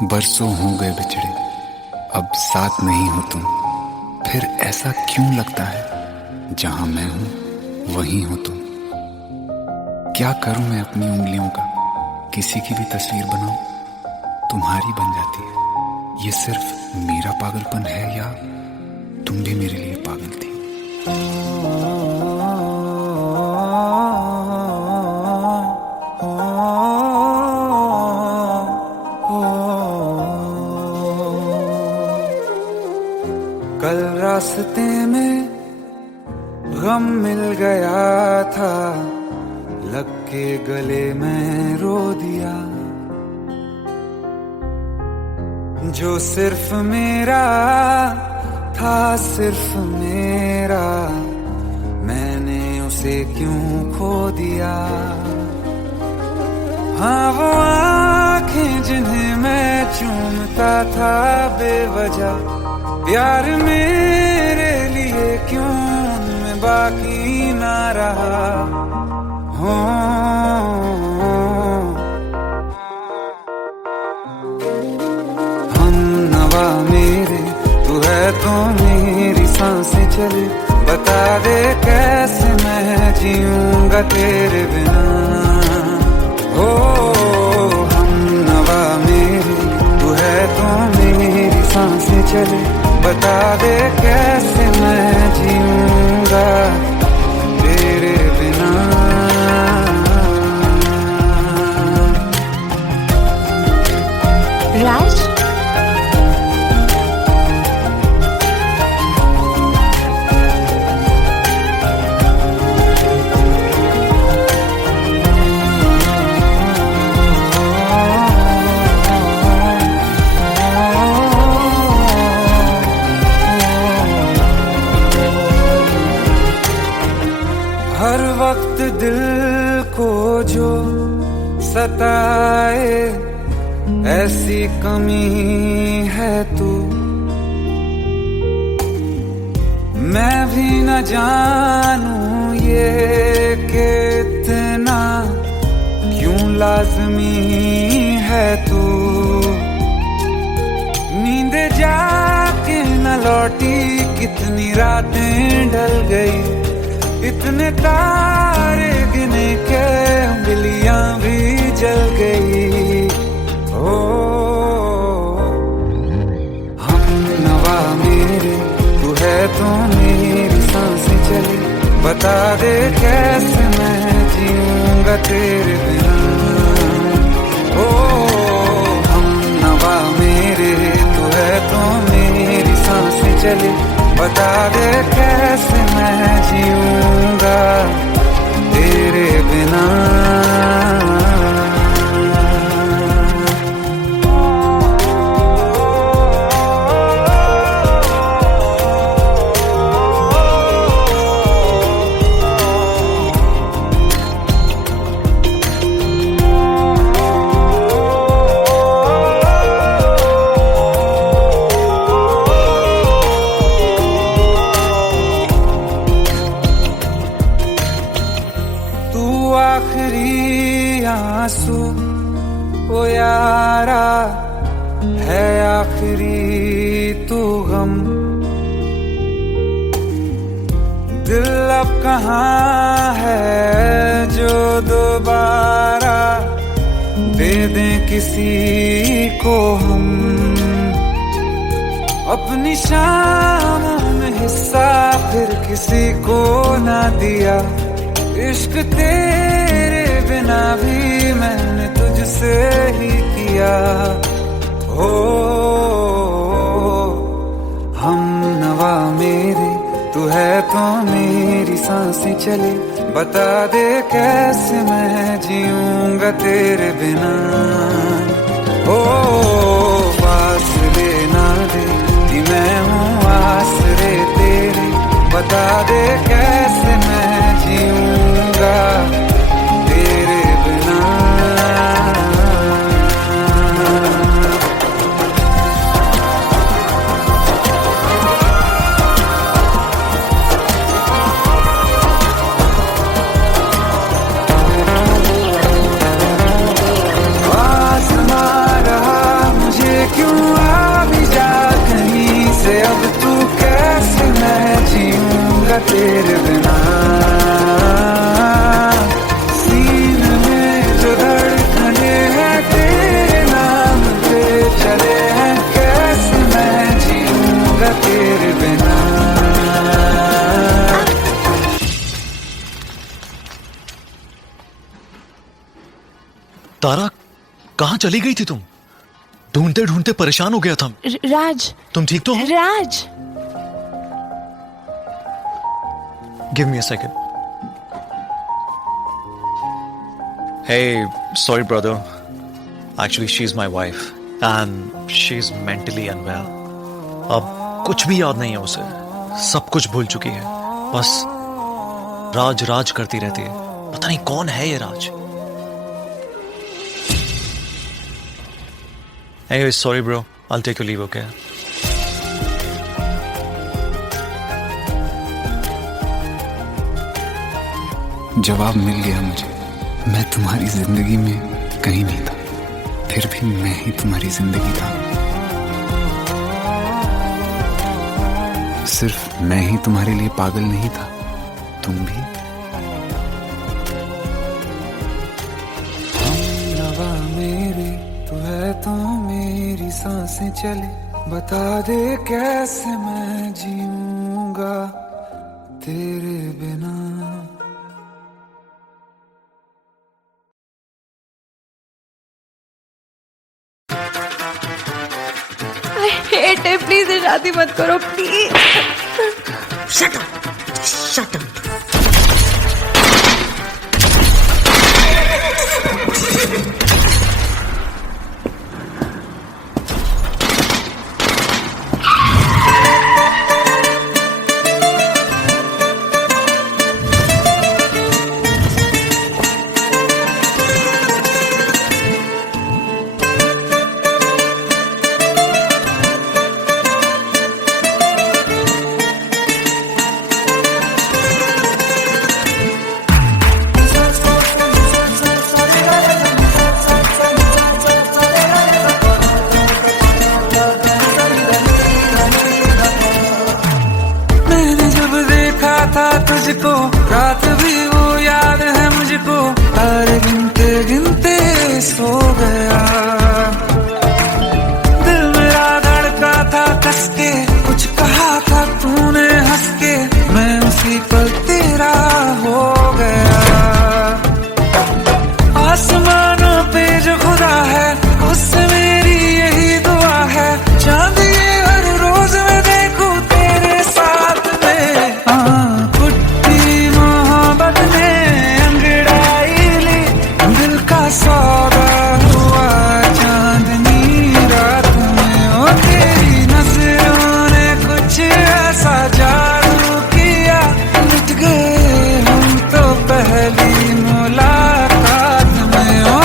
बरसों हो गए बिछड़े, अब साथ नहीं हो तुम। फिर ऐसा क्यों लगता है जहां मैं हूं वहीं हो तुम। क्या करूं मैं अपनी उंगलियों का, किसी की भी तस्वीर बनाऊं तुम्हारी बन जाती है। ये सिर्फ मेरा पागलपन है या तुम भी मेरे लिए पागल थी। कल रास्ते में गम मिल गया था, लग के गले में रो दिया। जो सिर्फ मेरा था, सिर्फ मेरा, मैंने उसे क्यों खो दिया। हाँ वो आँखें जिन्हें मैं चूमता था बेवजह, प्यार मेरे लिए क्यों उनमें बाकी ना रहा। हो हम नवा मेरे, तू है तो मेरी सांसें चले। बता दे कैसे मैं जीऊंगा तेरे बिना। हो हम नवा मेरे, तू है तो मेरी सांसें चले। बता दे कैसे मैं जीऊंगा तेरे बिना। राज, हर वक्त दिल को जो सताए, ऐसी कमी है तू। मैं भी न जानूं ये कि इतना क्यों लाज़मी है तू। नींद जाके न लौटी, कितनी रातें ढल गई। इतने तारे गिने के उंगलियां भी जल गई। ओ हम नवा मेरे, तू है तो मेरी सांसें चली। बता दे कैसे मैं जीऊंगा तेरे बिना। ओ हम नवा मेरे, तू है तो मेरी सांसें चली। बता दे कैसे मैं जीऊंगा तेरे बिना। आखिरी आंसू ओ यारा है, आखिरी तू गम। दिल अब कहाँ है जो दोबारा दे दें किसी को हम। अपनी शामों में हिस्सा फिर किसी को ना दिया। इश्क तेरे बिना भी मैंने तुझसे ही किया। हो हम नवा मेरे, तू है तो मेरी सांसें चले। बता दे कैसे मैं जीऊंगा तेरे बिना। ओ फासले ना दे कि मैं हूँ आसरे तेरे। बता दे कैसे मैं जीऊंगा तेरे बिना। आसमां रहा मुझे तारा, कहाँ चली गई थी तुम? ढूंढते ढूंढते परेशान हो गया था। राज, तुम ठीक तो हो? Raj. Give me a second. Hey, sorry brother. Actually, she's my wife and she's mentally unwell. अब कुछ भी याद नहीं है उसे, सब कुछ भूल चुकी है। बस राज राज करती रहती है। पता नहीं कौन है ये राज। Anyway, sorry bro. I'll take your leave, okay? जवाब मिल गया मुझे। मैं तुम्हारी जिंदगी में कहीं नहीं था, फिर भी मैं ही तुम्हारी जिंदगी था। सिर्फ मैं ही तुम्हारे लिए पागल नहीं था, तुम भी। हमनवा मेरी तू है तो मेरी सांसें चले, बता दे कैसे मैं जीऊंगा तेरे बिना। हेट है, प्लीज शादी मत करो please. Shut up! Just shut up! था तुझको रात भी वो याद है मुझको, तारे गिनते गिनते सो गया। दिल मेरा धड़का था कस के, कुछ कहा था तूने हंस के, मैं उसी पल तेरा हो गया। आसमानों पे जो खुदा है उससे मेरी यही दुआ है, चांद ये हर रोज मैं देखूं तेरे साथ में। कुट्टी मोहब्बत ने अंगड़ाई ली, दिल का सौदा हुआ चांदनी रात में। ओ तेरी नजरों ने कुछ ऐसा जादू किया, मिट गए हम तो पहली मुलाकात में। ओ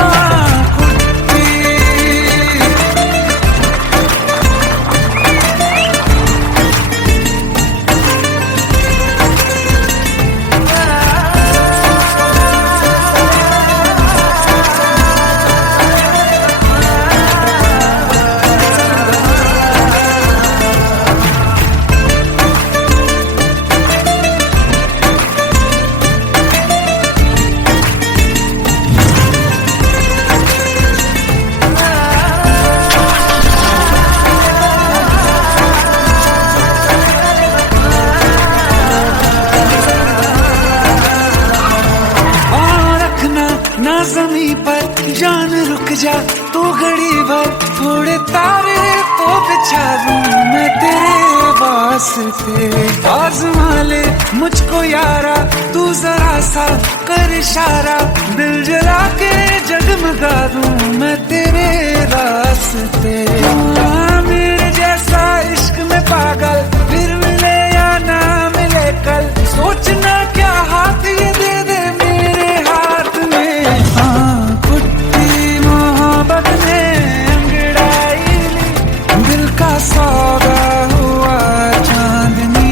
ना ज़मीं पर जान रुक जा तू घड़ी भर, थोड़े तारे तो बिछा दूं मैं तेरे वास्ते। आज़मा ले मुझको यारा तू जरा सा कर इशारा, दिल जला के जगमगा दूं मैं तेरे रास्ते। मेरे जैसा इश्क में पागल फिर मिले या ना मिले कल, सोचना क्या हाथ ये दे दे मेरे हाथ में। कुट्टी मोहब्बत ने अंगड़ाई ली, दिल का सौदा हुआ चांदनी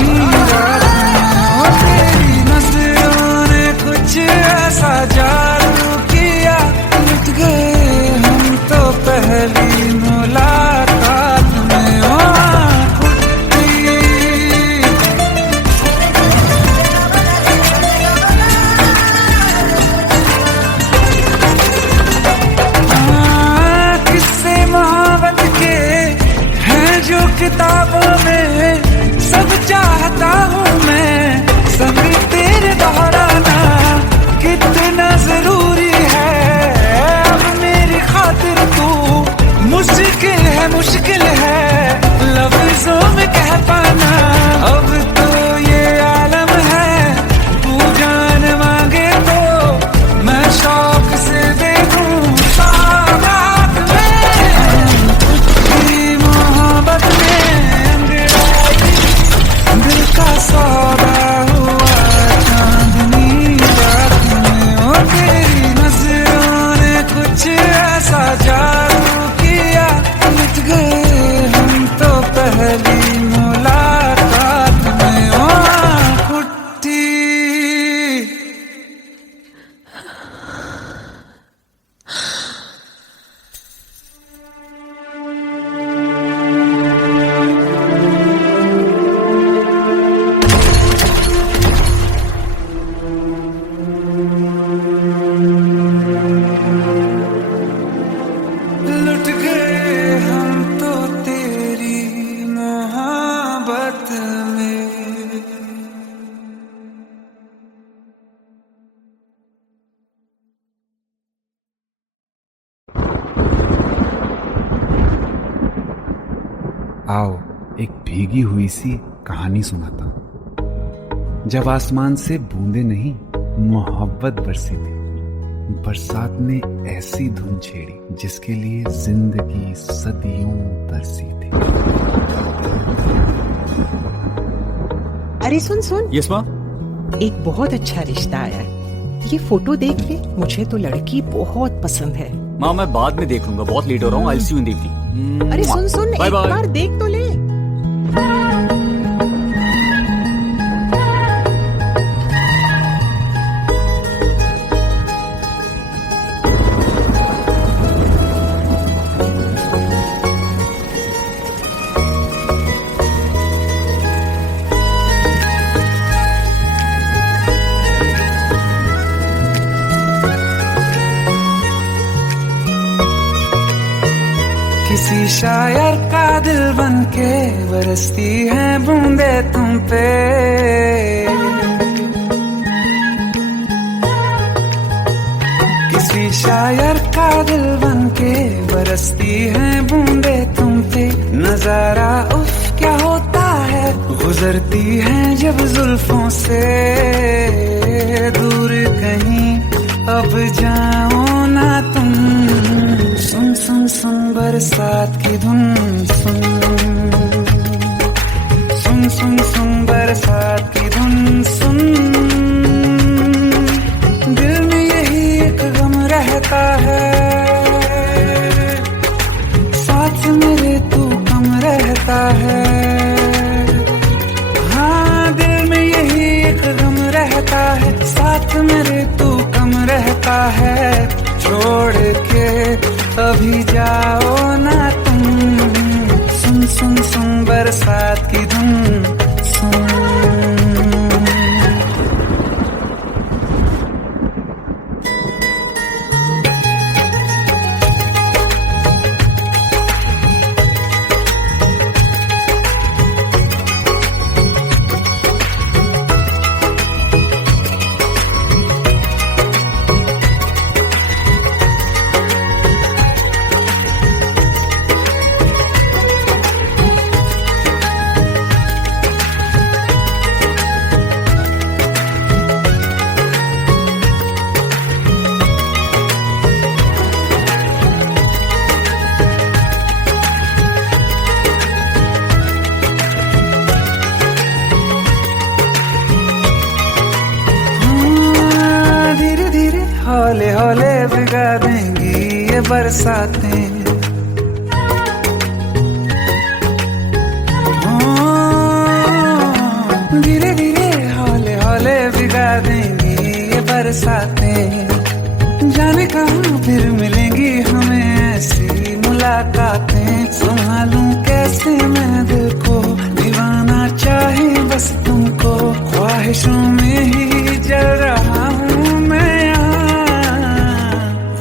रात में। तेरी नजरों ने कुछ ऐसा जादू किया, मिट गए हम तो पहली मुलाकात में। ओ किताबों में सब चाहता हूँ मैं, संग तेरे दोहराना कितना जरूरी है अब मेरे आओ एक भीगी हुई सी कहानी सुनाता हूं। जब आसमान से बूंदे नहीं मोहब्बत बरसी थी, बरसात ने ऐसी धुन छेड़ी जिसके लिए जिंदगी सदियों तरसी थी। अरे सुन सुन, यस माँ। एक बहुत अच्छा रिश्ता आया है, ये फोटो देख ले। मुझे तो लड़की बहुत पसंद है। माँ मैं बाद में देख लूंगा, बहुत लेट हो रहा हूँ। आई सी यू इन द इवनिंग। अरे सुन सुन, बाय एक बाय। बार देख तो ले। किसी शायर का दिल बन के बरसती है बूंदे तुम पे। किसी शायर का दिल बन के बरसती है बूंदे तुम पे। नजारा उफ क्या होता है, गुजरती है जब जुल्फों से। दूर कहीं अब जाओ ना तुम, सुन सुन सुन बरसात की धुन। सुन सुन सुन सुन बरसात की धुन। सुन दिल में यही एक गम रहता है, साथ मेरे तू कम रहता है। हाँ दिल में यही एक गम रहता है, साथ मेरे तू कम रहता है। छोड़ के अभी जाओ ना तुम, सुन सुन सुन बरसात की धुन। सुन हौले हौले भिगा देंगी ये बरसातें। धीरे धीरे हौले हौले भिगा देंगी ये बरसातें। जाने कहाँ फिर मिलेंगी हमें ऐसी मुलाकातें। संभालूं कैसे मैं दिल को, दीवाना चाहे बस तुमको। ख्वाहिशों में ही जल रहा हूँ मैं यहाँ।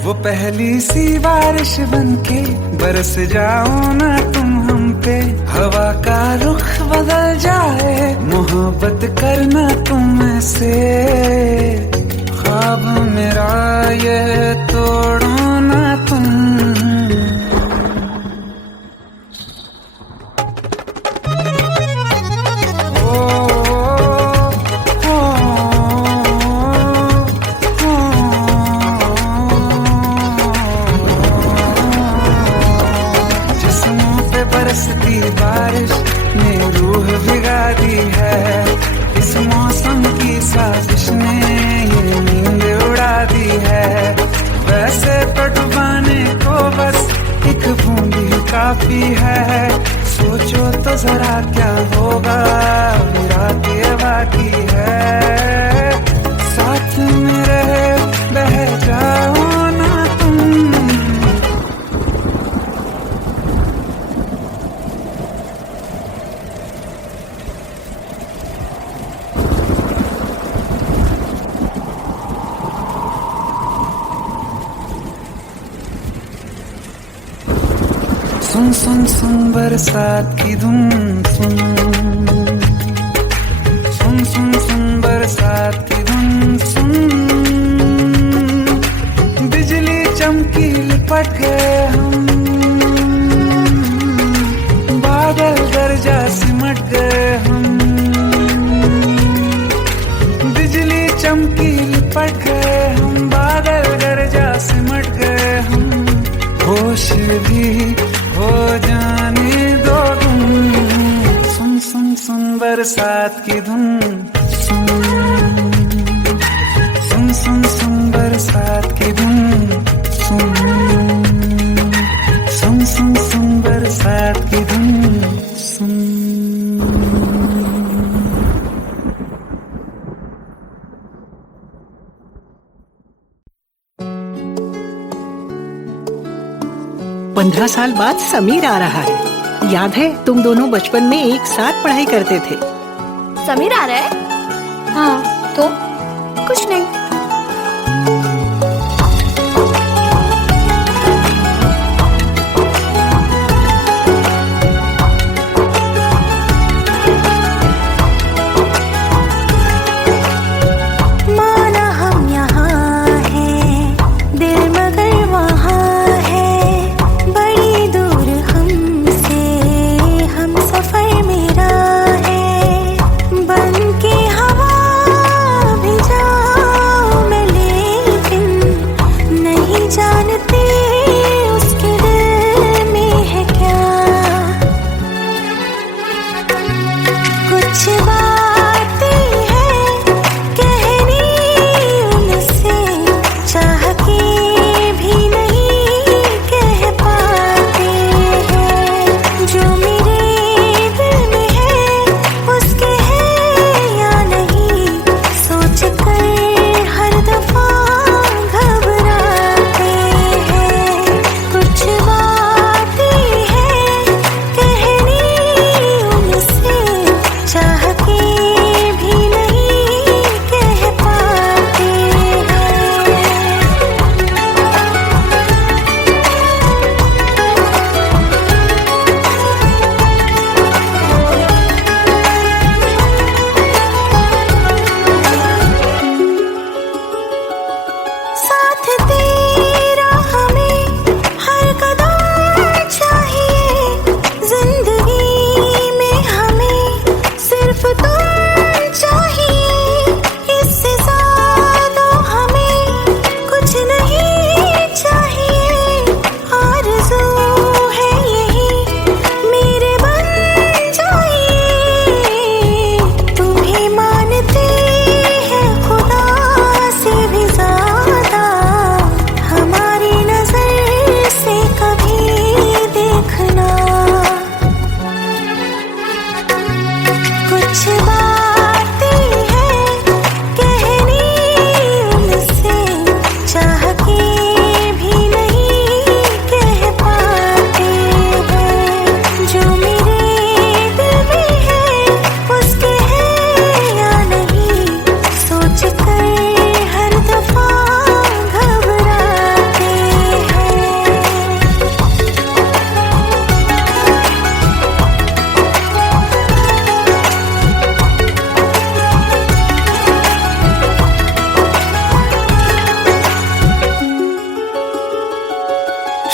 वो पहली सी बारिश बनके बरस जाओ ना तुम हम पे। हवा का रुख बदल जाए, मोहब्बत करना तुम ऐसे। ख्वाब मेरा ये तोड़ो ना तुम। बरसती बारिश ने रूह भिगा दी है। इस मौसम की साजिश ने ये नींद उड़ा दी है। वैसे तो डुबाने को बस एक बूंद ही काफी है। सोचो तो जरा क्या होगा, रात ये बाकी है। साथ मेरे बह जाओ ना तुम। सुन सुन सुन बरसात की धुन। सुन सुन सुन सुन बरसात की धुन। सुन बिजली चमकी लिपट गए हम, बादल भी हो जाने दो तुम। सुन सुन सुन बरसात की धुन, सुन सुन सुन सुन बरसात की धुन, सुन सुन सुन सुन बरसात की धुन, सुन। पंद्रह साल बाद समीर आ रहा है। याद है तुम दोनों बचपन में एक साथ पढ़ाई करते थे। समीर आ रहा है? हाँ तो कुछ नहीं।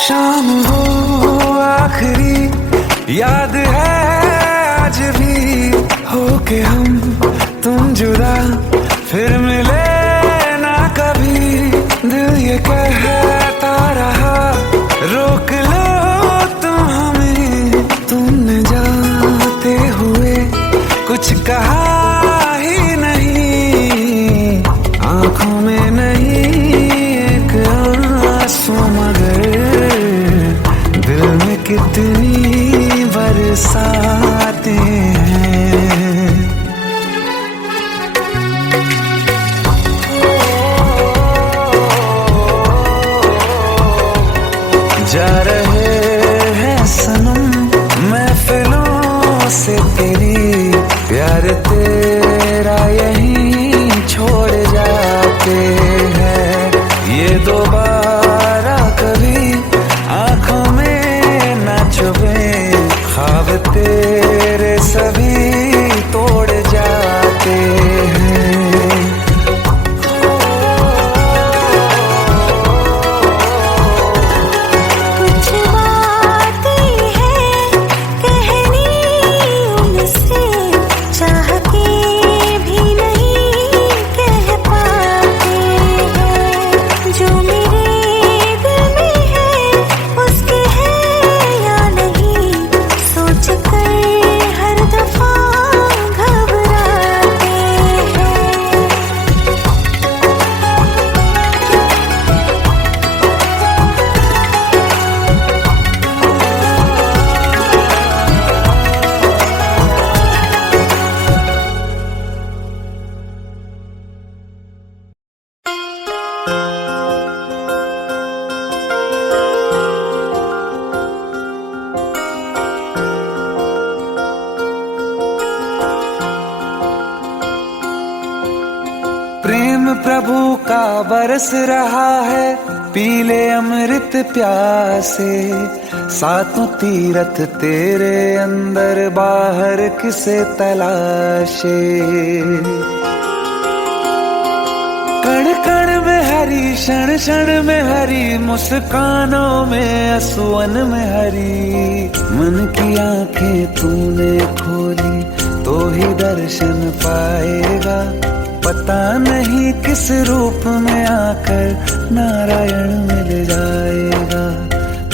शाम हो आखिरी याद है आज भी, हो के हम तुम जुदा फिर मिले ना कभी। दिल ये कहता रहा रोक लो तुम हमें, तुमने जाते हुए कुछ कहा ही नहीं। आंखों में नहीं एक आंसू मगर दिल में कितनी बरसाते हैं। जा रहे हैं सनम महफिलों से तेरी, प्यार तेरा यहीं छोड़ जाते हैं। ये दोबारा कभी आंखों में न चुभे, ख्वाब तेरे सभी तोड़ जाते हैं। कुछ प्रभु का बरस रहा है, पीले अमृत प्यासे। सातों तीरथ तेरे अंदर, बाहर किसे तलाशे। कण कण में हरी, क्षण क्षण में हरी, मुस्कानों में असुवन में हरी। मन की आंखें तूने खोली तो ही दर्शन पाएगा। पता नहीं किस रूप में आकर नारायण मिल जाएगा।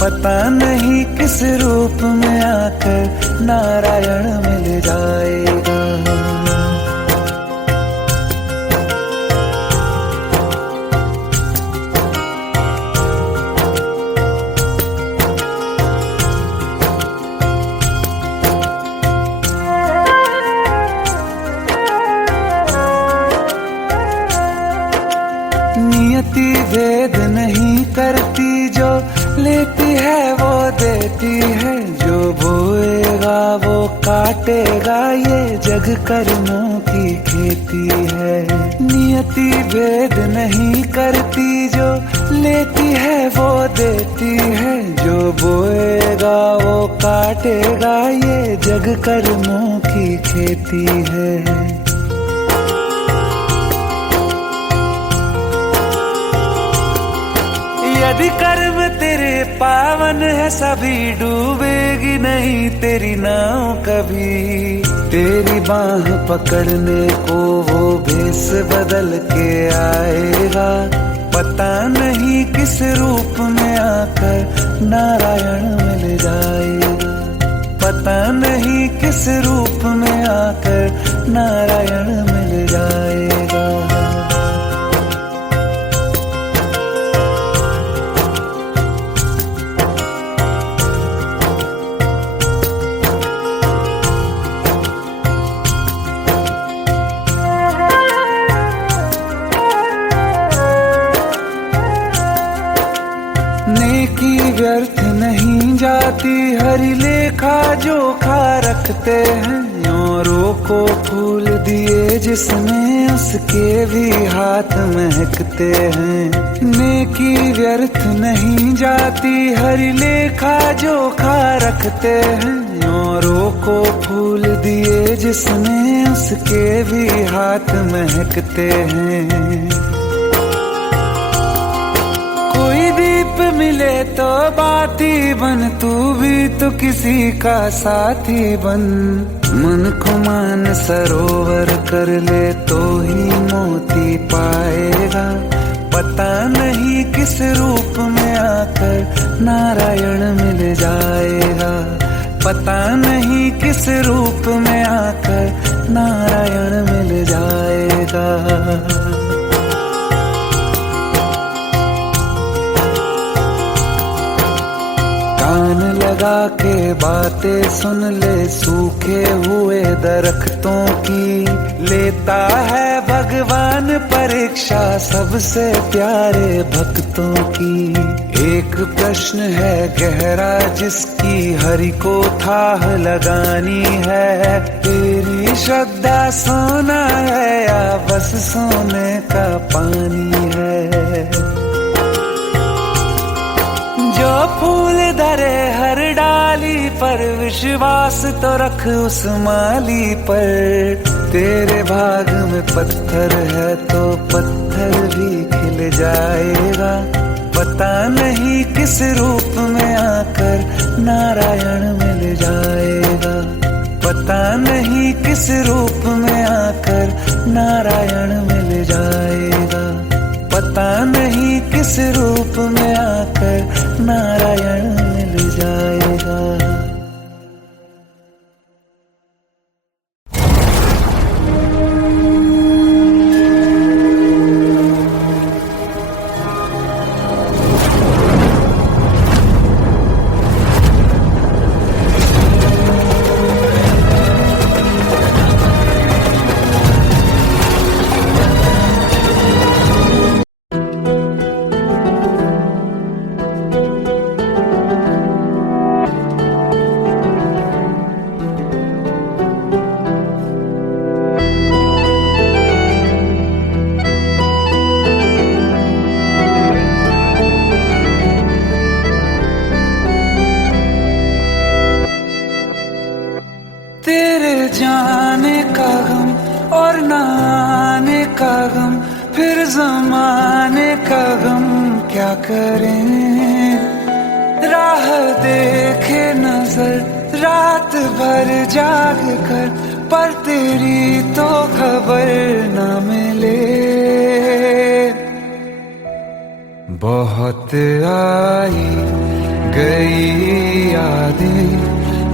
पता नहीं किस रूप में आकर नारायण मिल जाएगा। नियति भेद नहीं करती, जो लेती है वो देती है। जो बोएगा वो काटेगा, ये जग कर्मों की खेती है। नियति भेद नहीं करती, जो लेती है वो देती है। जो बोएगा वो काटेगा, ये जग कर्मों की खेती है। यदि कर्म तेरे पावन है, सभी डूबेगी नहीं तेरी नाव कभी। तेरी बाह पकड़ने को वो भेष बदल के आएगा। पता नहीं किस रूप में आकर नारायण मिल जाएगा। पता नहीं किस रूप में आकर नारायण मिल जाएगा। नेकी व्यर्थ नहीं जाती, हरि लेखा जोखा रखते हैं। औरों को फूल दिए जिसने, उसके भी हाथ महकते हैं। नेकी व्यर्थ नहीं जाती, हरि लेखा जोखा रखते हैं। औरों को फूल दिए जिसने, उसके भी हाथ महकते हैं। कोई दीप मिले तो बाती बन, तू भी तो किसी का साथी बन। मन को मान सरोवर कर ले तो ही मोती पाएगा। पता नहीं किस रूप में आकर नारायण मिल जाएगा। पता नहीं किस रूप में आकर नारायण मिल जाएगा। कान लगा के बातें सुन ले, सूखे हुए दरख्तों की। लेता है भगवान परीक्षा सबसे प्यारे भक्तों की। एक प्रश्न है गहरा जिसकी हरि को थाह लगानी है। तेरी श्रद्धा सोना है या बस सोने का पानी है। जो फूल धरे हर डाली पर, विश्वास तो रख उस माली पर। तेरे भाग में पत्थर है तो पत्थर भी खिल जाएगा। पता नहीं किस रूप में आकर नारायण मिल जाएगा। पता नहीं किस रूप में आकर नारायण मिल जाएगा। पता नहीं किस रूप में आकर नारायण मिल जाएगा। का गम फिर जमाने का गम क्या करें। राह देखे नजर रात भर जाग कर, पर तेरी तो खबर न मिले। बहुत आई गई यादें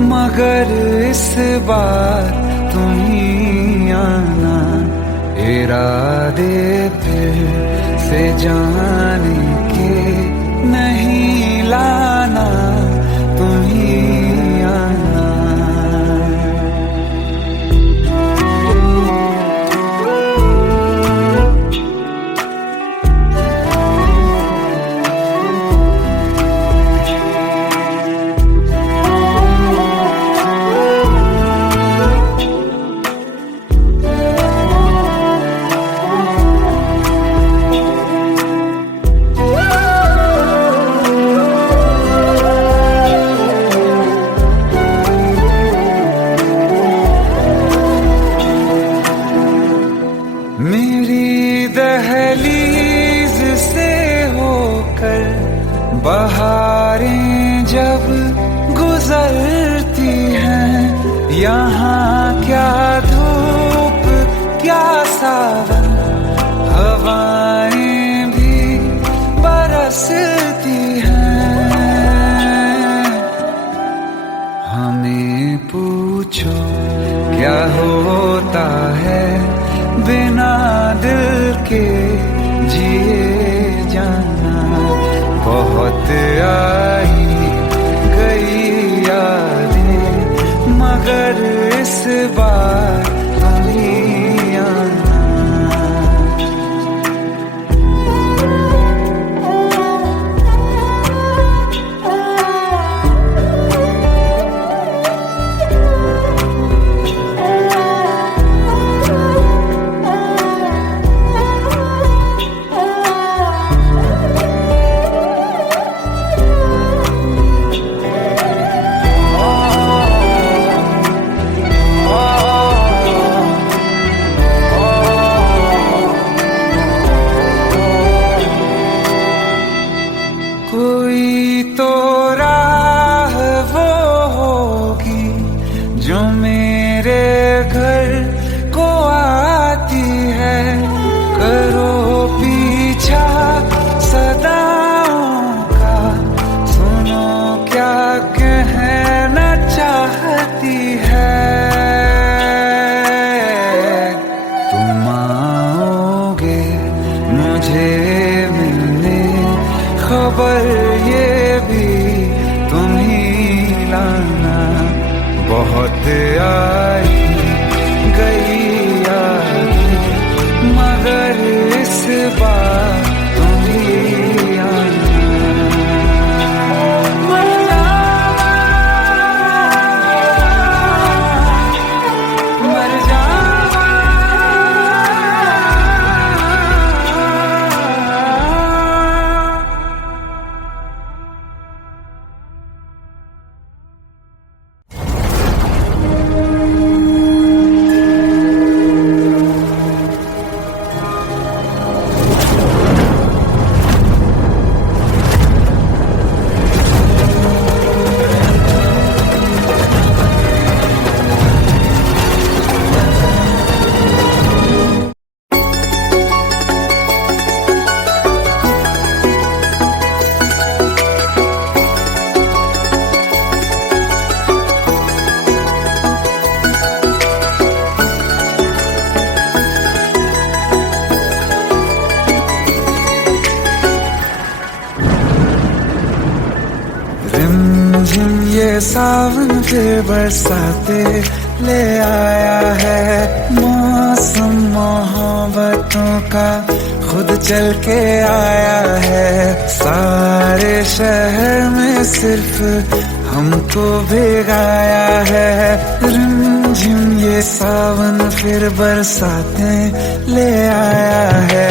मगर इस बार तुम ही आना। इरादे फिर से जाने के नहीं लाना, तुम ही आना। मेरी दहलीज से होकर बहारें जब गुजरती हैं, यहाँ क्या धूप क्या सावन, हवाएं भी बरसती हैं। हमें पूछो क्या होता है बिना दिल के जिए जाना। बहुत आई गई यादें मगर इस बार तुम ही आना। कोई तो राह वो होगी जो मेरे घर को आती है। करो पीछा सदाओं का, सुनो क्या कहना चाहती है। तुम आओगे मुझे मिलने, खबर ये भी तुम ही लाना। बहुत आई गई यादें मगर इस बार तुम ही आना। मर जावा, मर जावा। रिमझिम ये सावन फिर बरसाते ले आया है। मौसम मोहब्बतों का खुद चल के आया है। सारे शहर में सिर्फ हमको भिगाया है। रिमझिम ये सावन फिर बरसाते ले आया है।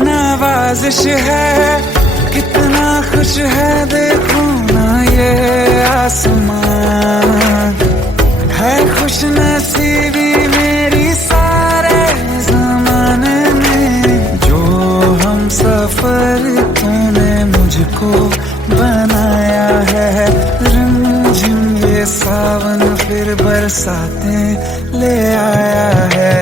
नवाजिश है, कितना खुश है देखो ना ये आसमान। है खुश नसीबी मेरी सारे ज़माने में, जो हम सफर तूने मुझको बनाया है। रिमझिम ये सावन फिर बरसातें ले आया है।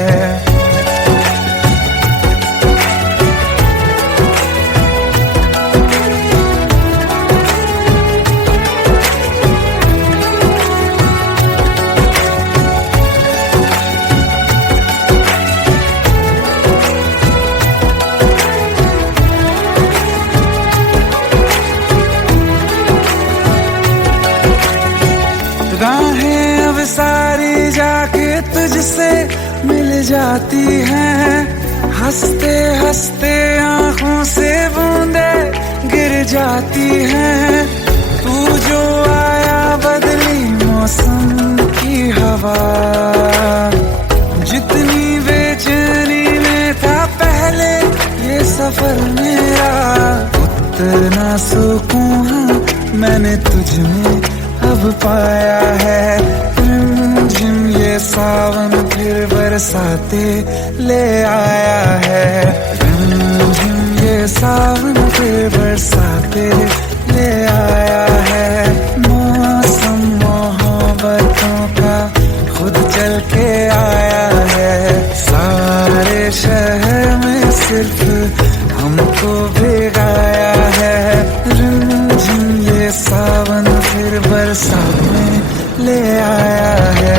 राहें अब सारी जाके तुझसे मिल जाती हैं, हंसते हंसते आंखों से बूंदे गिर जाती हैं। तू जो आया बदली मौसम की हवा, जितनी बेचैनी में था पहले ये सफर मेरा, उतना सुकून मैंने तुझ में अब पाया है। रिमझिम ये सावन फिर बरसाते ले आया है। रिमझिम ये सावन फिर बरसाते ले आया है। मौसम मोहब्बतों का खुद चल के आया है। सारे शहर में सिर्फ हमको भिगाया है। रिमझिम ये सावन फिर बरसात में ले आया है।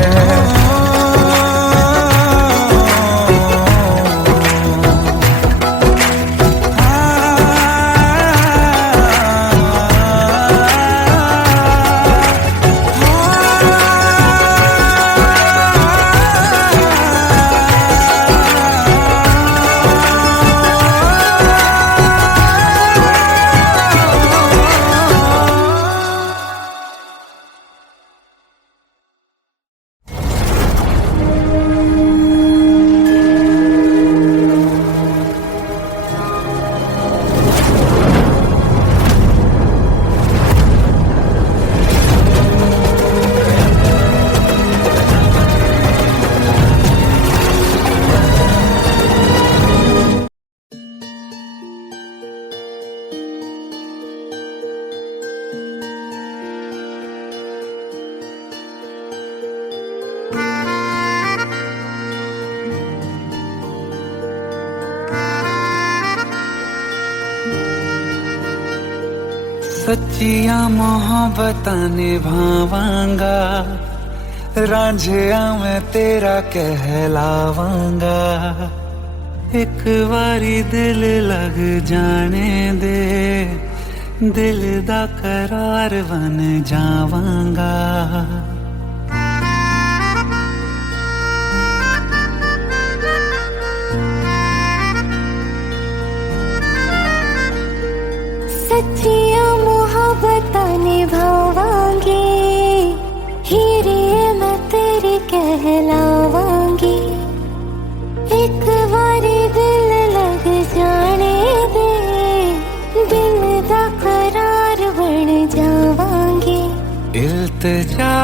सच्चिया मोहब्बतां निभावांगा, रांझिया मैं तेरा कहलावांगा। एक बारी दिल लग जाने दे, दिल दा करार बन जावांगा। सच्चिया मोहब्बतां निभावांगी, हीरे मैं तेरी कहलावांगी। एक बारी दिल लग जाने दे, दिल दा करार बन जावांगी। इल्तिजा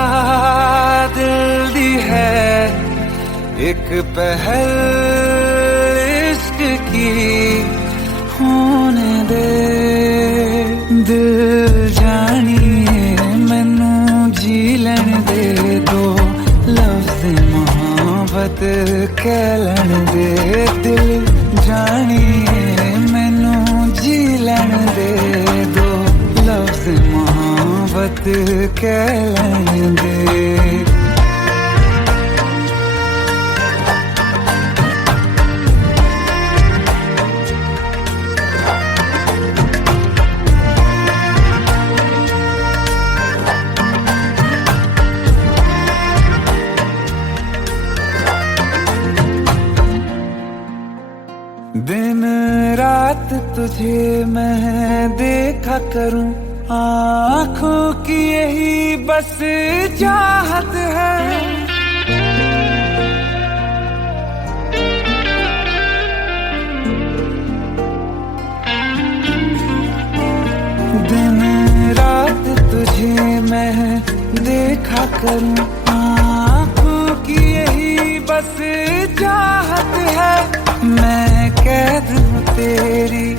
दिल दी है एक पहल इश्क की होने दे। दिल जानिए मैनू जी लैन दे, दो लफ्ज़ मोहब्बत कह लैन दे। दिल जानिए मैनू जी लैन दे, दो लफ्ज़ मोहब्बत कह लैन दे। दिन रात तुझे मैं देखा करूं, आँखों की यही बस चाहत है। मैं देखा करूं। आँखों की यही बस चाहत है, मैं कैद हूँ तेरी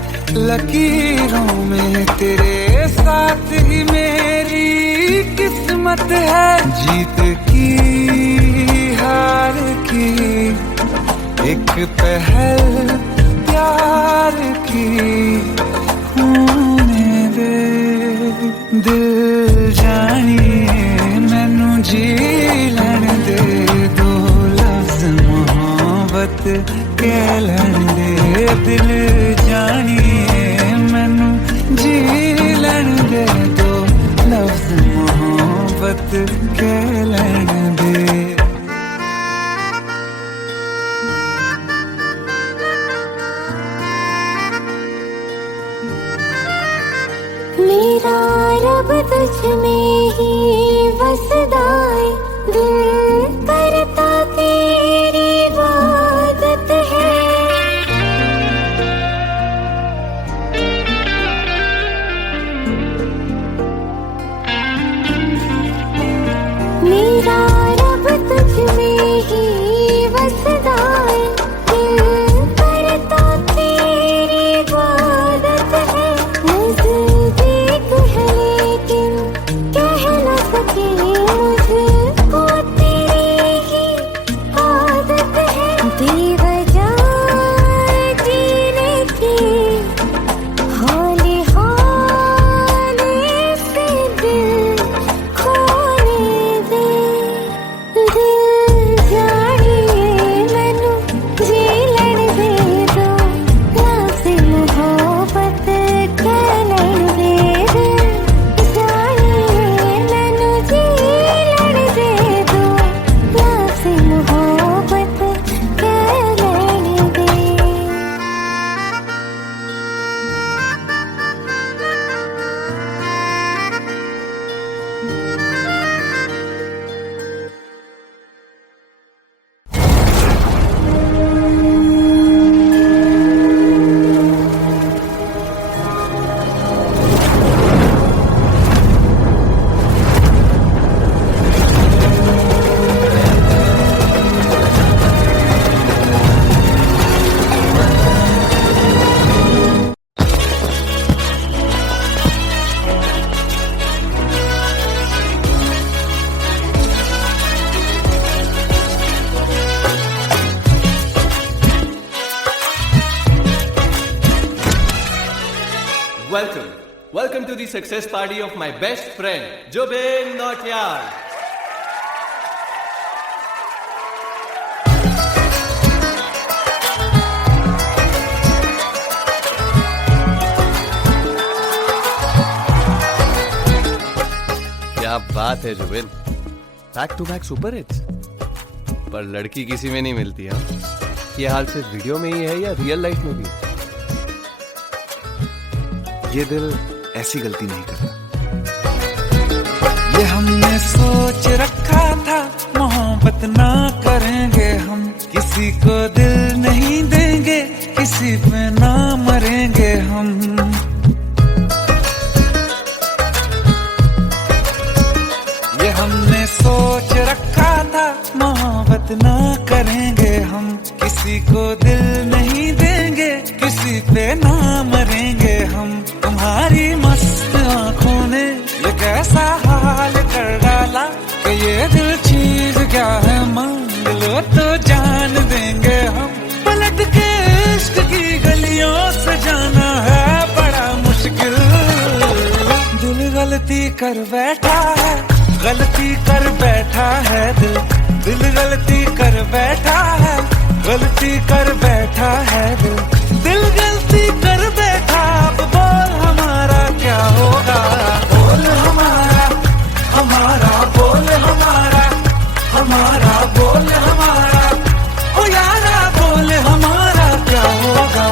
लकीरों में, तेरे साथ ही मेरी किस्मत है। जीत की हार की एक पहल प्यार की होने दे। दिल जानिए मैनू जी लैन दे, दो लफ्ज मोहब्बत कह लैन दे। दिल जानिए मैनू जी लैन दे, दो लफ्ज मोहब्बत कह लैन दे। मेरा रब तुझ में ही बसदा है, दिल करता तेरी इबादत है। मेरा रब तुझ में ही बसदा है, दिल करता तेरी इबादत है। नज़दीक है लेकिन कह न सके मुझको तेरी ही आदत है। बेवजह जीने की हौले हौले से दिल खोने दे। दिल जानिए मैनू जी लैन दे, दो लफ्ज़ मोहब्बत कह लैन दे। दिल जानिए मैनू जी लैन दे, दो लफ्ज़ मोहब्बत कह लैन दे। Welcome to the success party of my best friend, Jobin Nautiyal. क्या बात है Jubin, back to back super hits. पर लड़की किसी में नहीं मिलती है। ये हाल सिर्फ वीडियो में ही है या रियल लाइफ में भी? ये दिल ऐसी गलती नहीं करता। ये हमने सोच रखा था मोहब्बत ना करेंगे हम, किसी को दिल नहीं देंगे, किसी पे ना मरेंगे हम। ये हमने सोच रखा था मोहब्बत ना करेंगे हम, किसी को दिल नहीं देंगे, किसी पे ना मरेंगे हम। तुम्हारी मस्त आंखों ने ये कैसा हाल कर डाला कि ये दिल चीज क्या है मांग लो तो जान देंगे हम। पलट के इश्क की गलियों से जाना है बड़ा मुश्किल। दिल गलती कर बैठा है, गलती कर बैठा है दिल। दिल गलती कर बैठा है, गलती कर बैठा है दिल। दिल गलती कर बैठा, अब बोल हमारा क्या होगा? बोल हमारा, हमारा बोल हमारा, हमारा बोल हमारा, ओ यारा बोल हमारा क्या होगा?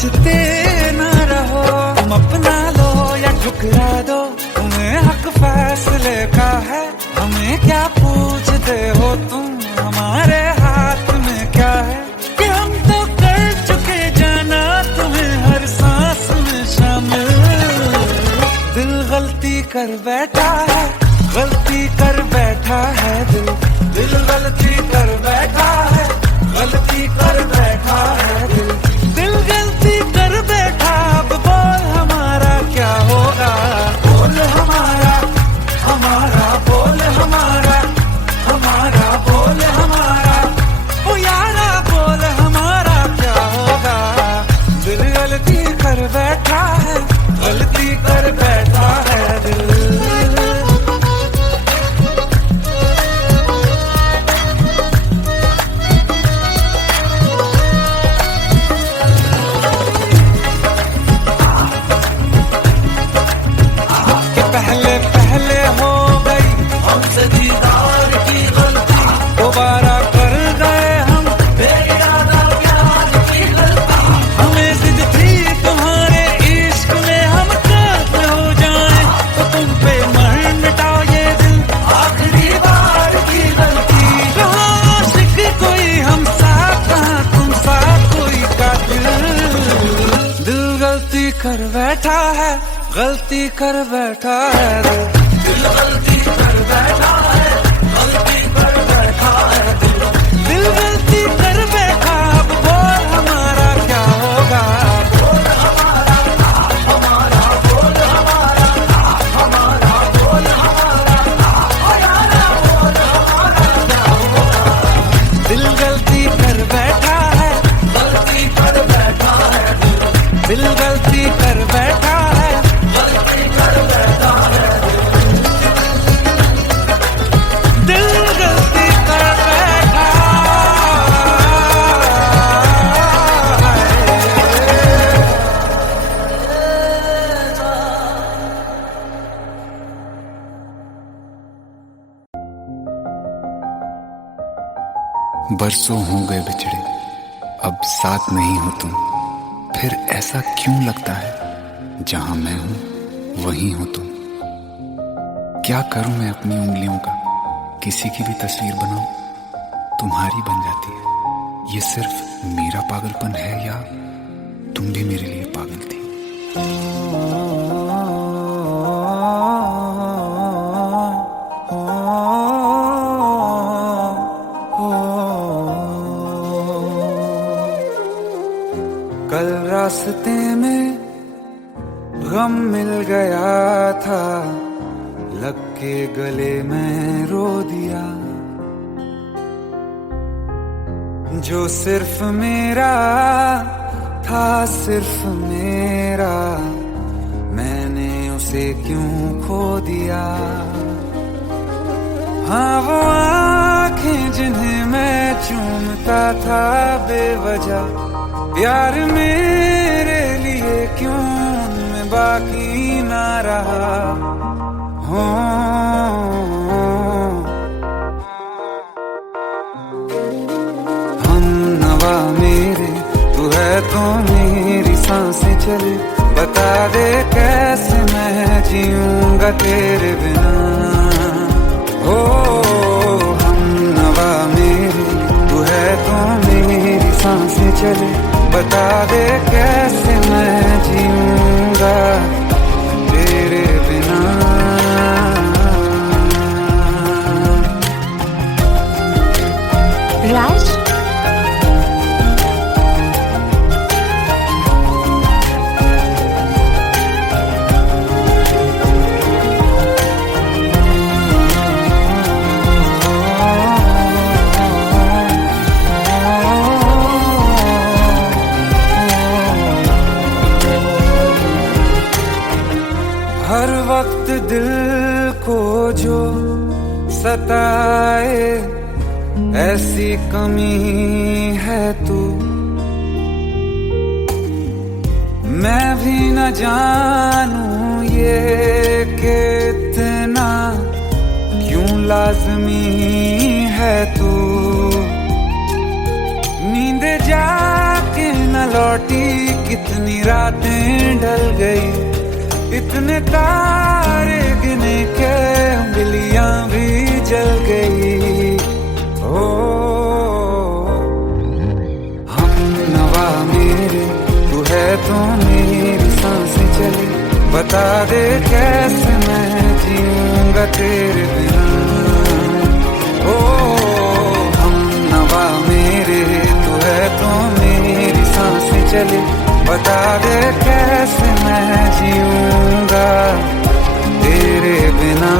सोचते ना रहो, तुम अपना लो या ठुकरा दो, तुम्हें हक फैसले का है, हमें क्या पूछते हो तुम, हमारे हाथ में क्या है कि हम तो कर चुके जाना तुम्हें हर सांस में शामिल। दिल गलती कर बैठा है, गलती कर बैठा है दिल, दिल गलती कर बैठा है, गलती कर बैठा है दिल, दिल गलती कर बैठा। अब बोल हमारा क्या होगा, बोल हमारा, हमारा बोल हमारा, हमारा बोल हमारा, ओ यारा बोल हमारा क्या होगा। दिल गलती कर बैठा है, गलती कर बैठा है दिल। पहले पहले हो गई हमसे दीदार की गलती, दोबारा कर गए हम बेइरादा प्यार की गलती। हमें जिद थी तुम्हारे इश्क में हम काफिर हो जाएं, तो तुम पे मर मिटाओ ये दिल, आखिरी बार की गलती। कहाँ आशिक कोई हम साथ, कहाँ तुम साथ कोई कातिल। दिल गलती कर बैठा है, गलती कर बैठा है दिल गलती कर बैठा है, गलती कर बैठा है दिल गलती कर बैठा। अब बोल हमारा क्या होगा, बोल हमारा, हमारा बोल हमारा, हमारा बोल हमारा, ओ यारा बोल हमारा क्या होगा। दिल गलती कर बैठा है, गलती कर बैठा है दिल गलती कर बैठा है, गलती कर बैठा है दिल गलती कर बैठा बरसों हो गए बिछड़े, अब साथ नहीं हो तुम, फिर ऐसा क्यों लगता है जहां मैं हूं वहीं हो तुम। क्या करूं मैं अपनी उंगलियों का, किसी की भी तस्वीर बनाऊं तुम्हारी बन जाती है। ये सिर्फ मेरा पागलपन है या तुम भी मेरे लिए पागल थी। कल रास्ते में गम मिल गया था, लग के गले में रो दिया। जो सिर्फ मेरा था, सिर्फ मेरा, मैंने उसे क्यों खो दिया। हाँ वो आँखें जिन्हें मैं चूमता था बेवजह, प्यार मेरे लिए क्यों उनमें बाकी ना रहा हो। हम नवा मेरे, तू है तो मेरी सांसें चले, बता दे कैसे मैं जीऊंगा तेरे बिना। हो हम नवा मेरे, तू है तो मेरी सांसें चले, बता दे कैसे मैं जीऊंगा तेरे बिना। राज, हर वक्त दिल को जो सताए, ऐसी कमी है तू। मैं भी न जानूं ये कि इतना क्यों लाज़मी है तू। नींद जाके न लौटी कितनी रातें ढल गई, इतने तारे गिने के उंगलियां भी जल गई। ओ हम नवा मेरे, तू है तो मेरी सांसें चली, बता दे कैसे मैं जीऊंगा तेरे बिना। ओ हम नवा मेरे, तू है तो मेरी सांसें चली, बता दे कैसे मैं जीऊंगा तेरे बिना।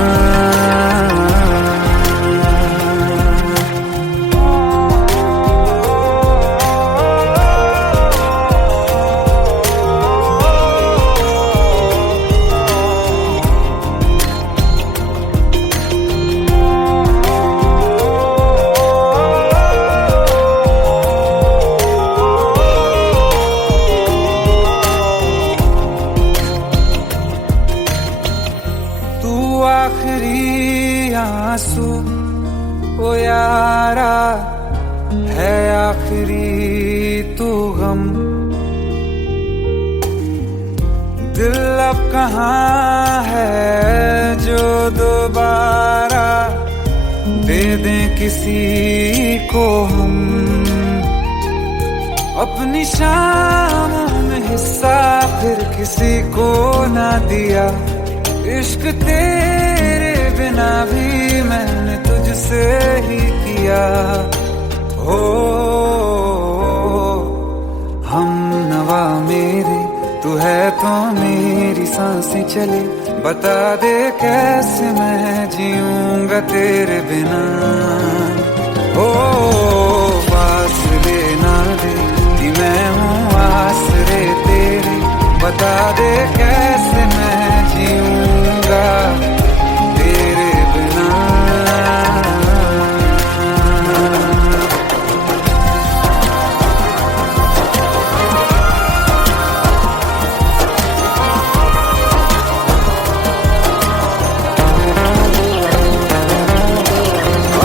आखिरी आंसू ओ यारा है, आखिरी तू गम। दिल अब कहाँ है जो दोबारा दे दें किसी को हम, अपनी शामों में हिस्सा फिर किसी को ना दिया। इश्क तेरे बिना भी मैंने तुझसे ही किया। हो हम नवा मेरे, तू है तो मेरी सांसें चली, बता दे कैसे मैं जीऊंगा तेरे बिना। ओ फासले ना दे कि मैं हूँ आसरे तेरे, बता दे कैसे मैं जीऊंगा तेरे बिना।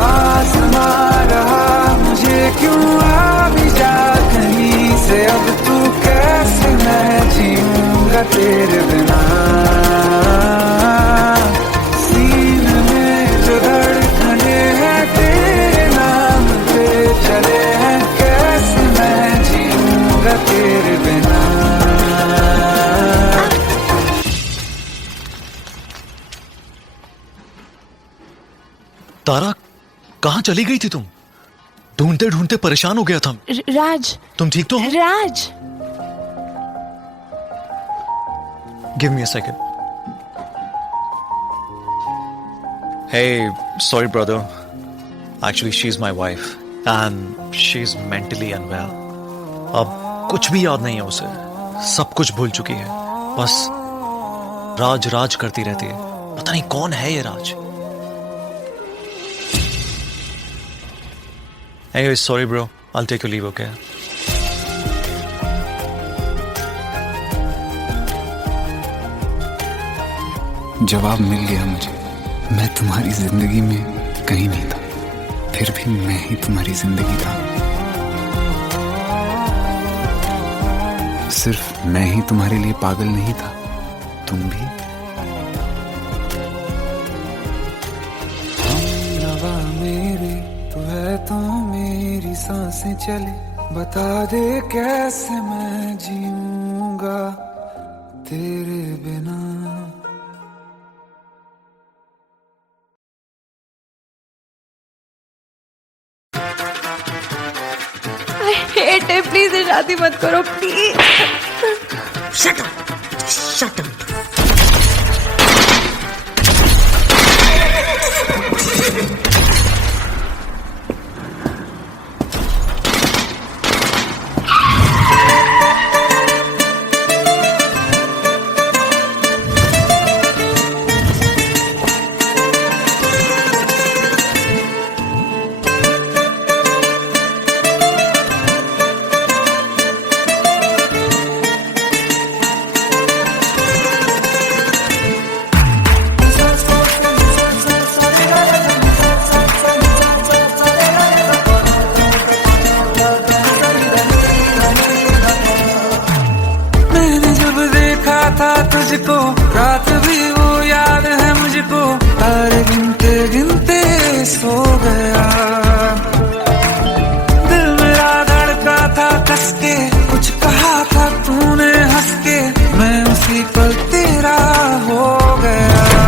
आसमां रहा मुझे क्यों, आ भी जा कहीं से, अब तू कैसे मैं जीऊंगा तेरे बिना। सीने में जो धड़कने हैं तेरे नाम पे चले हैं, कैसे मैं जीऊंगा तेरे बिना। तारा, कहाँ चली गई थी तुम? ढूंढते ढूंढते परेशान हो गया था। राज, तुम ठीक तो हो? राज। Give me a second. Hey, sorry brother. Actually, she's my wife and she's mentally unwell. अब कुछ भी याद नहीं है उसे, सब कुछ भूल चुकी है, बस राज राज करती रहती है। पता नहीं कौन है ये राज। Anyway, sorry bro. I'll take your leave, okay? जवाब मिल गया मुझे, मैं तुम्हारी जिंदगी में कहीं नहीं था, फिर भी मैं ही तुम्हारी जिंदगी था। सिर्फ मैं ही तुम्हारे लिए पागल नहीं था, तुम भी। हम नवा मेरे, तू है तो मेरी सांसें चली, बता दे कैसे मैं जीऊंगा तेरे बिना। हेट है, प्लीज शादी मत करो please. Shut up, shut up. मुझको, रात भी वो याद है मुझको, तारे गिनते गिनते सो गया। दिल मेरा धड़का था कस के, कुछ कहा था तूने हंस के, मैं उसी पल तेरा हो गया।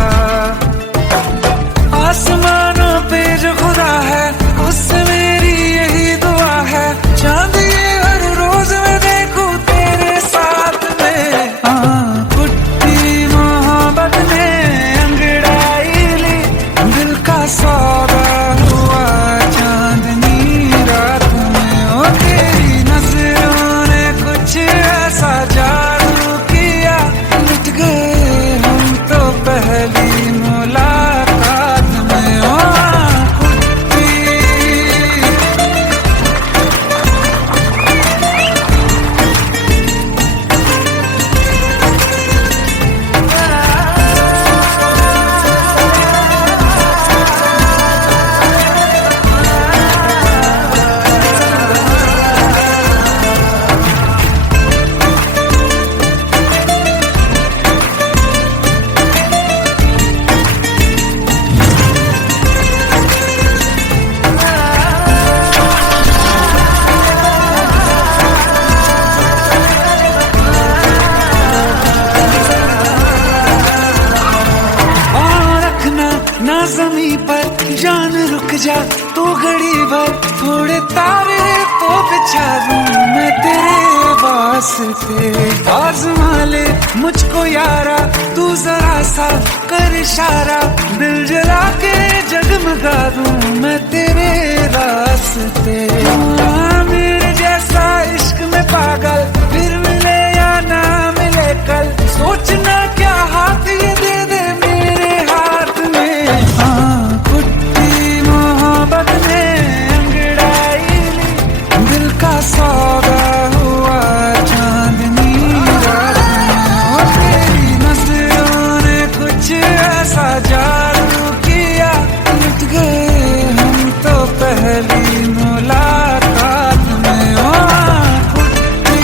आसमानों पे जो खुदा है, उससे मेरी यही दुआ है, चांद ये हर रोज मैं देखूं तेरे साथ में। कुट्टी मोहब्बत ने अंगड़ाई ली, दिल का सौदा हुआ चांदनी रात में। ओ तेरी नजरों ने कुछ ऐसा जादू किया, मिट गए हम तो पहली मुलाकात में। ओ कुट्टी ना ज़मीं पर जान रुक जा, तू घड़ी भर थोड़े तारे तो बिछा दूं मैं तेरे वास्ते। आज़मा ले मुझको यारा, तू जरा सा कर इशारा, दिल जला के जगमगा दूं मैं तेरे रास्ते। मेरे जैसा इश्क में पागल फिर मिले या ना मिले कल, सोचना क्या हाथ ये दे दे मेरे हाथ में। कुट्टी मोहब्बत ने अंगड़ाई ली, दिल का सौदा हुआ चांदनी रात में। ओ तेरी नजरों ने कुछ ऐसा जादू किया, मिट गए हम तो पहली मुलाकात में। ओ कुट्टी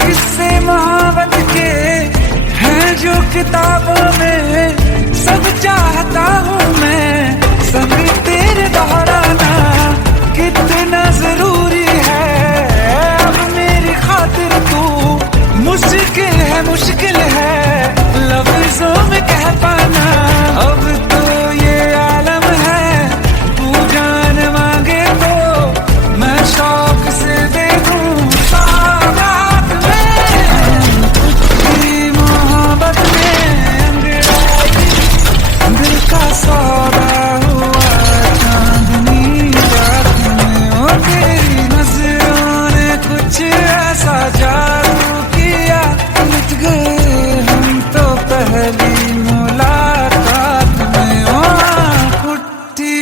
किस्से मोहब्बत के हैं जो किताबों में, सब चाहता हूँ मैं संग तेरे दोहराना, कितना जरूरी है अब मेरी खातिर तू। मुश्किल है लफ्जों में कह पाना, अब तो ये आलम है, तू जान मांगे तो मैं शौक से दे दूं सौगात में। कुट्टी मोहब्बत ने अंगड़ाई, दिल का सौदा हुआ चांदनी रात में। ओ तेरी नजरों ने कुछ ऐसा जादू किया, मिट गए हम तो पहली मुलाकात में। ओ कुट्टी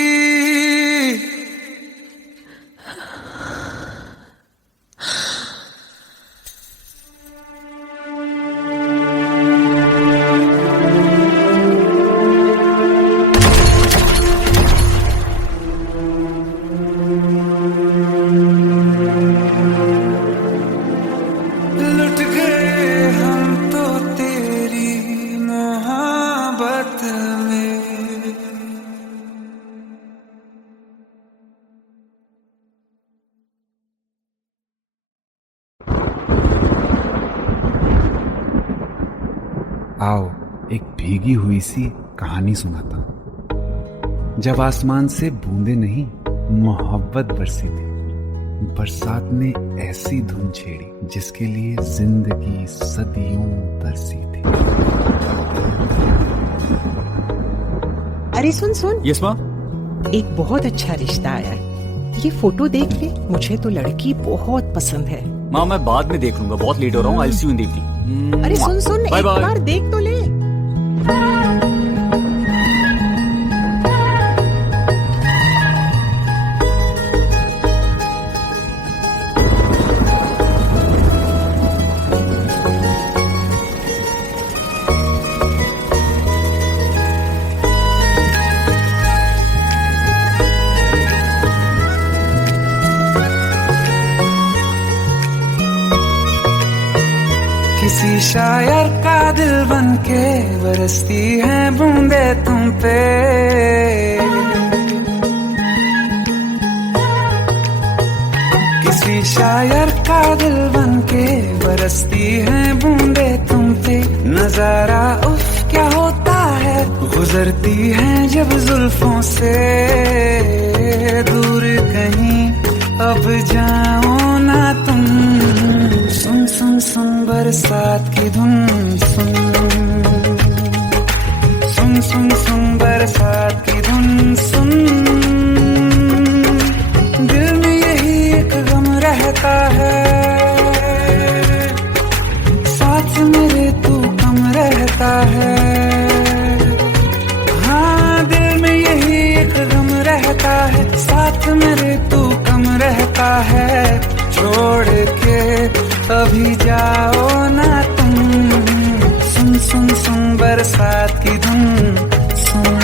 लुट गए हम तो तेरी मोहब्बत में। आओ एक भीगी हुई सी कहानी सुनाता हूं। जब आसमान से बूंदे नहीं मोहब्बत बरसी थी, बरसात ने ऐसी धुन छेड़ी जिसके लिए जिंदगी सदियों तरसी थी। अरे सुन सुन, यस माँ। एक बहुत अच्छा रिश्ता आया है, ये फोटो देख ले, मुझे तो लड़की बहुत पसंद है। माँ मैं बाद में देख लूंगा, बहुत लेट हो रहा हूँ। आई सी यू इन द इवनिंग। अरे सुन सुन, बाय एक बाय। बार देख तो ले। किसी शायर का दिल बनके बरसती है बूंदे तुम पे। किसी शायर का दिल बनके बरसती है बूंदे तुम पे। नजारा उफ क्या होता है, गुजरती है जब जुल्फों से। दूर कहीं अब जाओ ना तुम, सुन सुन सुन बरसात की धुन। सुन सुन सुन सुन बरसात की धुन। सुन दिल में यही एक गम रहता है, साथ मेरे तू कम रहता है। हाँ दिल में यही एक गम रहता है, साथ मेरे तू कम रहता है। छोड़ के अभी जाओ ना तुम, सुन सुन सुन बरसात की धुन। सुन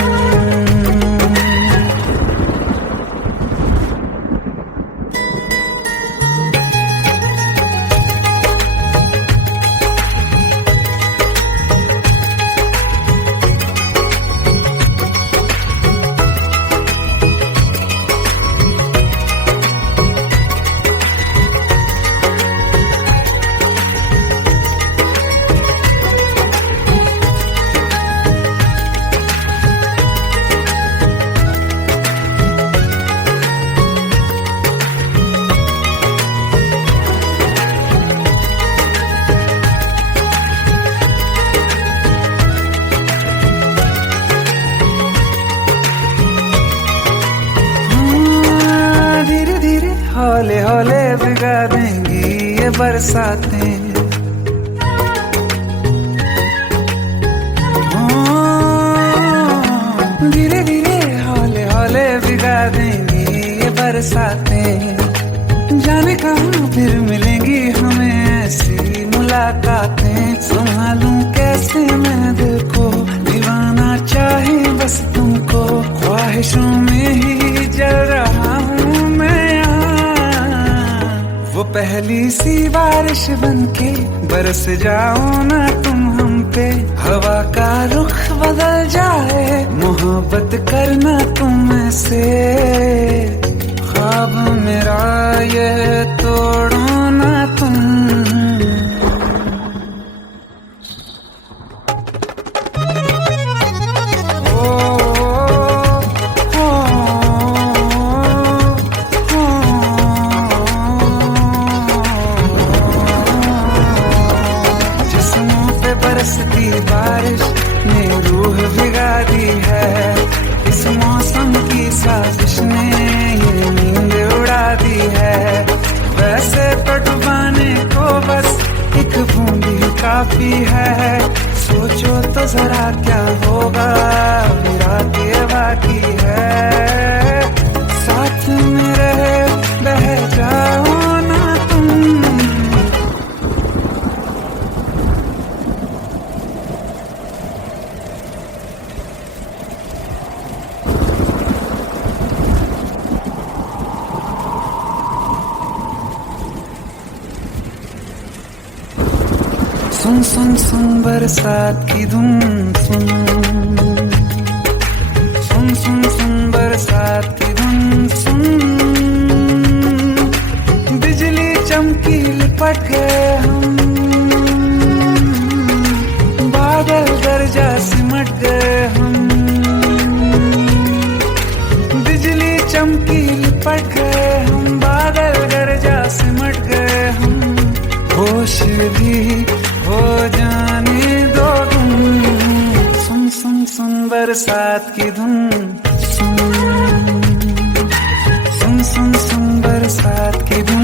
हौले हौले भिगा देंगी ये बरसातें। धीरे धीरे हौले हौले भिगा देंगी ये बरसातें। जाने कहाँ फिर मिलेंगी हमें ऐसी मुलाकातें। संभालूं कैसे मैं दिल को, दीवाना चाहे बस तुमको। ख्वाहिशों में ही जल रहा हूँ मैं यहाँ। वो पहली सी बारिश बनके बरस जाओ ना तुम हम पे। हवा का रुख बदल जाए, मोहब्बत करना तुम से। ख्वाब मेरा ये तोड़ो ना तुम। बरसती बारिश ने रूह भिगा दी है। इस मौसम की साजिश ने ये नींद उड़ा दी है। वैसे तो डुबाने को बस एक बूंद ही काफी है। सोचो तो जरा क्या होगा, रात ये बाकी है। साथ में रहे बह जाओ ना तुम। सुन सुन सुन बरसात की धुन। सुन सुन सुन सुन बरसात की धुन। सुन बिजली चमकी लिपट गए हम, बादल गरजा सिमट गए हम। बिजली चमकी लिपट गए हम, बादल गरजा सिमट गए हम। होश भी हो जाने दो तुम, सुन सुन सुन बरसात की धुन। सुन सुन सुन सुन बरसात की धुन।